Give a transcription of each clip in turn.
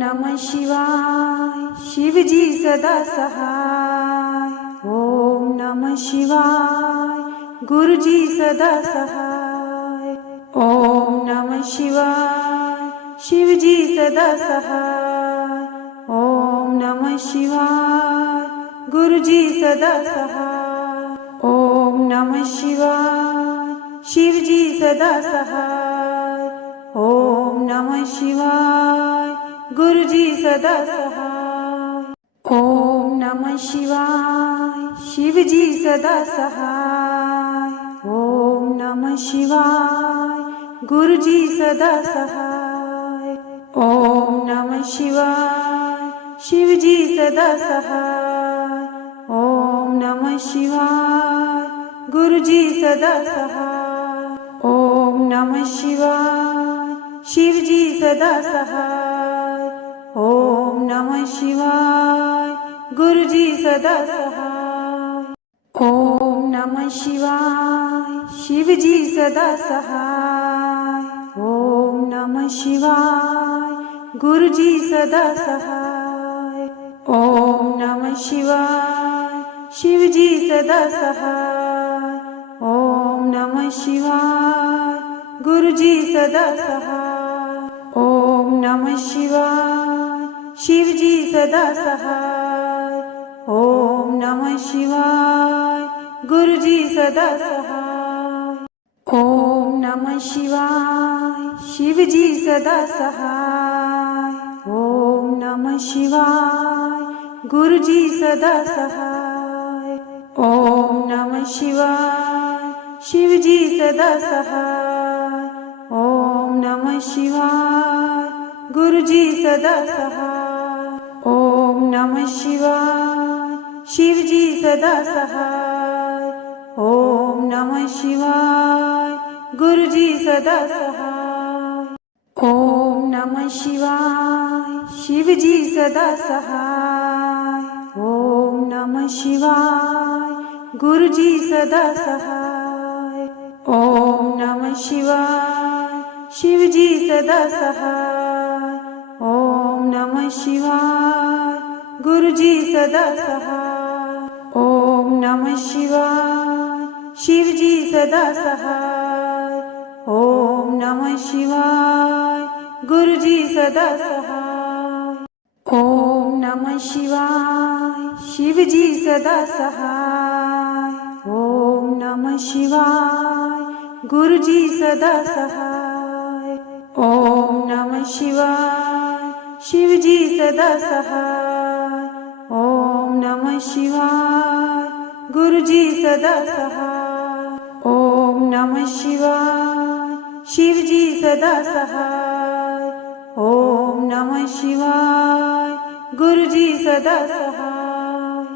नमः शिवाय शिवजी सदा सहाय। ओम नमः शिवाय गुरुजी सदा सहाय। ओम नमः शिवाय शिवजी सदा सहाय। ओम नमः शिवाय गुरुजी सदा सहाय। ओम नमः शिवाय शिवजी सदा सहाय। ओम नमः शिवाय गुरुजी सदा सहाय। ओम नमः शिवाय शिवजी सदा सहाय। ओम नमः शिवाय गुरुजी सदा सहाय। ओम नमः शिवाय शिवजी सदा सहाय। ओम नमः शिवाय गुरुजी सदा सहाय। ओम नमः शिवाय शिवजी सदा सहाय। ओम नमः शिवाय गुरुजी सदा सहाय। ओम नमः शिवाय शिवजी सदा सहाय। ओम नमः शिवाय गुरुजी सदा सहाय। ओम नमः शिवाय शिवजी सदा सहाय। ओम नमः शिवाय गुरुजी सदा सहाय। ओम नमः शिवाय शिवजी सदा सहाय। ओम नमः शिवाय गुरुजी सदा सहाय। ओम नमः शिवाय शिवजी सदा सहाय। ओम नमः शिवाय गुरुजी सदा सहाय। ओम नमः शिवाय शिवजी सदा सहाय। ओम नमः शिवाय गुरुजी सदा सहाय। ओम नमः शिवाय शिवजी सदा सहाय। ओम नमः शिवाय गुरुजी सदा सहाय। ओम नमः शिवाय शिवजी सदा सहाय। ओम नमः शिवाय गुरुजी सदा सहाय। ओम नमः शिवाय शिवजी सदा सहाय। ओम नमः शिवाय गुरुजी सदा सहाय। ओम नमः शिवाय शिवजी सदा सहाय। ओम नमः शिवाय गुरुजी सदा सहाय। ओम नमः शिवाय शिवजी सदा सहाय। ओम नमः शिवाय गुरुजी सदा सहाय। ओम नमः शिवाय शिवजी सदा सहाय। ओम नमः शिवाय गुरुजी सदा सहाय। ओम नमः शिवाय शिवजी सदा सहाय। ओम नमः शिवाय गुरुजी सदा सहाय।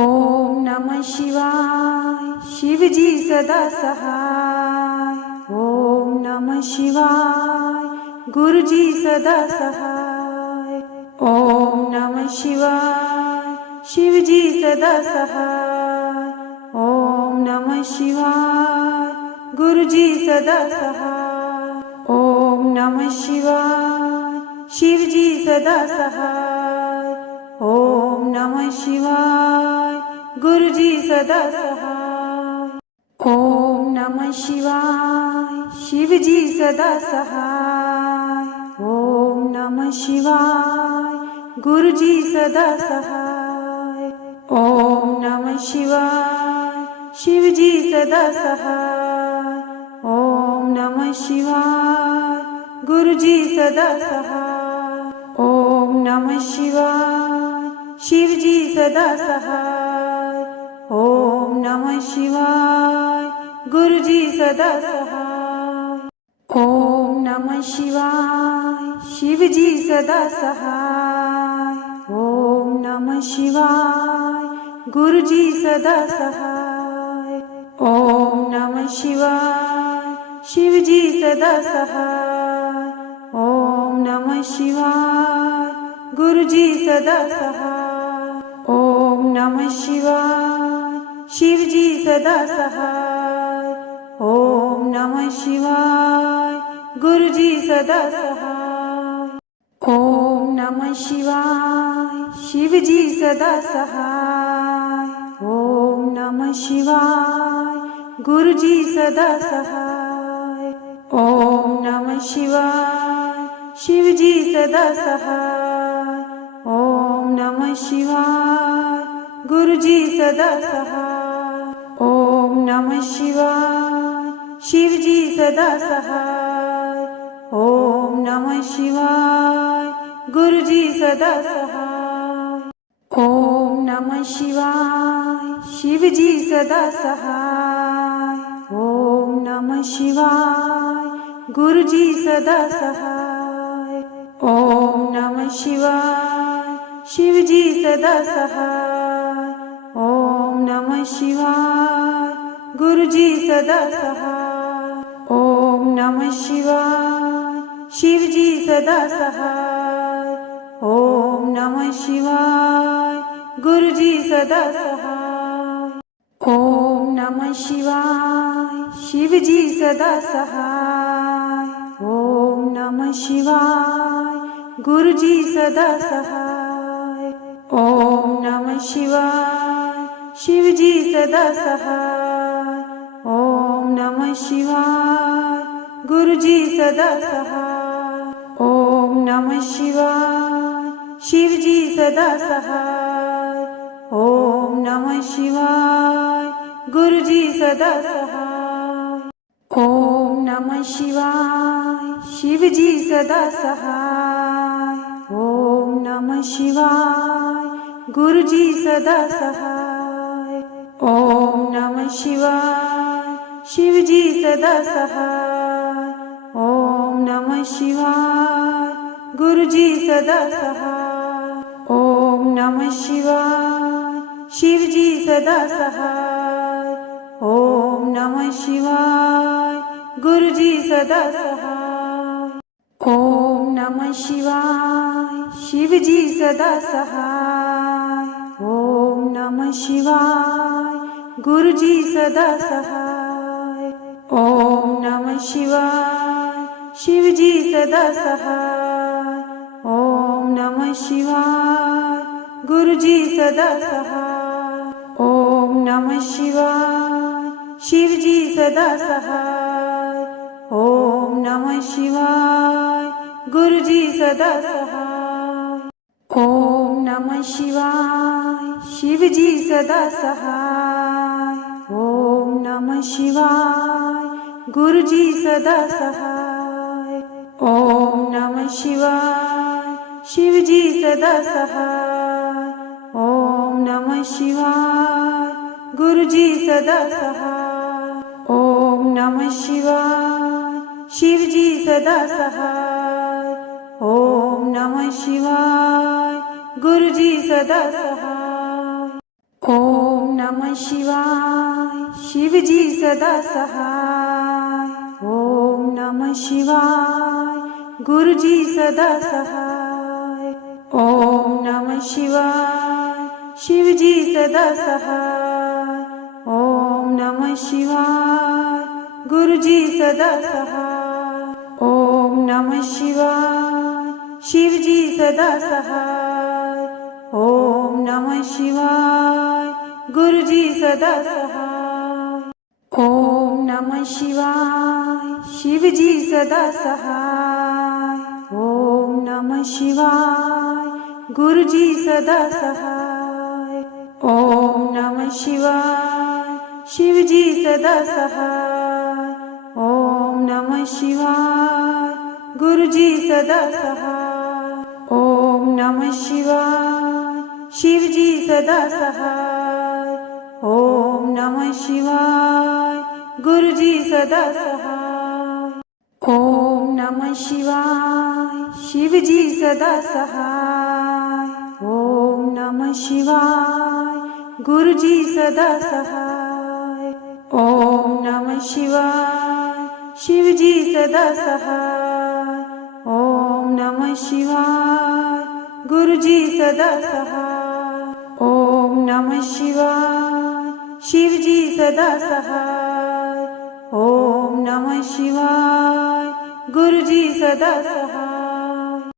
ओम नमः शिवाय शिवजी सदा सहाय। ओम नमः शिवाय गुरुजी सदा सहाय। ओम नमः शिवाय शिवजी सदा सहाय। ओम नमः शिवाय गुरुजी सदा सहाय। ओम नमः शिवाय शिवजी सदा सहाय। ओम नमः शिवाय गुरुजी सदा सहाय। ओम नमः शिवाय शिवजी सदा सहाय। ओम नमः शिवाय गुरुजी सदा सहाय। ओम नमः शिवाय शिवजी सदा सहाय। ओम नमः शिवाय गुरुजी सदा सहाय। ओम नमः शिवाय शिवजी सदा सहाय। ओम नमः शिवाय गुरुजी सदा सहाय। ओम नमः शिवाय शिवजी सदा सहाय। ओम नमः शिवाय गुरुजी सदा सहाय। ओम नमः शिवाय शिवजी सदा सहाय। ओम नमः शिवाय गुरुजी सदा सहाय। ओम नमः शिवाय शिवजी सदा सहाय। ओम नमः शिवाय गुरुजी सदा सहाय। ओम नमः शिवाय शिवजी सदा सहाय. ओम नमः शिवाय गुरुजी सदा सहाय. ओम नमः शिवाय शिवजी सदा सहाय. ओम नमः शिवाय गुरुजी सदा सहाय. ओम नमः शिवाय शिवजी सदा सहाय. ओम नमः शिवाय गुरुजी सदा सहाय. ओम नमः शिवाय शिवजी सदा सहाय. ओम नमः शिवाय गुरुजी सदा सहाय. ओम नमः शिवाय शिवजी सदा सहाय. ओम नमः शिवाय गुरुजी सदा सहाय. ओम नमः शिवाय शिवजी सदा सहाय. ओम नमः शिवाय गुरुजी सदा सहाय. ओम नमः शिवाय शिवजी सदा सहाय. ओम नमः शिवाय गुरुजी सदा सहाय. ओम नमः शिवाय शिवजी सदा सहाय. ओम नमः शिवाय गुरुजी सदा सहाय. ओम नमः शिवाय शिवजी सदा सहाय. ओम नमः शिवाय गुरुजी सदा सहाय. ओम नमः शिवाय शिवजी सदा सहाय. ओम नमः शिवाय गुरुजी सदा सहाय. ओम नमः शिवाय शिवजी सदा सहाय. ओम नमः शिवाय गुरुजी सदा सहाय. ओम नमः शिवाय शिवजी सदा सहाय. ओम नमः शिवाय गुरुजी सदा सहाय. ओम नमः शिवाय शिवजी सदा सहाय. ओम नमः शिवाय गुरुजी सदा सहाय. ओम नमः शिवाय शिवजी सदा सहाय. ओम नमः शिवाय गुरुजी सदा सहाय. ओम नमः शिवाय शिवजी सदा सहाय. ओम नमः शिवाय गुरुजी सदा सहाय. ओम नमः शिवाय शिवजी सदा सहाय. ओम नमः शिवाय गुरुजी सदा सहाय. ओम नमः शिवाय शिवजी सदा सहाय. ओम नमः शिवाय गुरुजी सदा सहाय. ओम नमः शिवाय शिवजी सदा सहाय. ओम नमः शिवाय गुरुजी सदा सहाय. ओम नमः शिवाय शिवजी सदा सहाय. ओम नमः शिवाय गुरुजी सदा सहाय. ओम नमः शिवाय शिवजी सदा सहाय. ओम नमः शिवाय गुरुजी सदा सहाय. ओम नमः शिवाय शिवजी सदा सहाय. ओम नमः शिवाय गुरुजी सदा सहाय. ओम नमः शिवाय शिवजी सदा सहाय. ओम नमः शिवाय गुरुजी सदा सहाय. ओम नमः शिवाय शिवजी सदा सहाय. ओम नमः शिवाय गुरुजी सदा सहाय. ओम नमः शिवाय शिवजी सदा सहाय. ओम नमः शिवाय गुरुजी सदा सहाय. ओम नमः शिवाय शिवजी सदा सहाय. ओम नमः शिवाय गुरुजी सदा सहाय. ओम नमः शिवाय शिवजी सदा सहाय. ओम नमः शिवाय गुरुजी सदा सहाय. ओम नमः शिवाय शिवजी सदा सहाय. ओम नमः शिवाय गुरुजी सदा सहाय.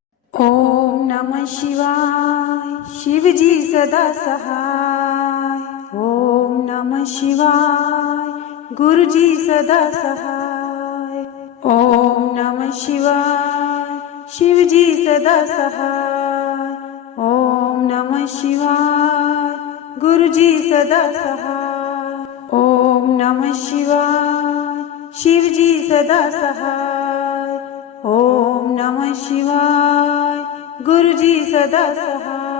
ओम नमः शिवाय शिवजी सदा सहाय. ओम नमः शिवाय गुरुजी सदा सहाय. ओम नमः शिवाय शिवजी सदा सहाय. ओम नमः शिवाय गुरुजी सदा सहाय. ओम नमः शिवाय शिवजी सदा सहाय. ओम नमः शिवाय गुरुजी सदा सहाय.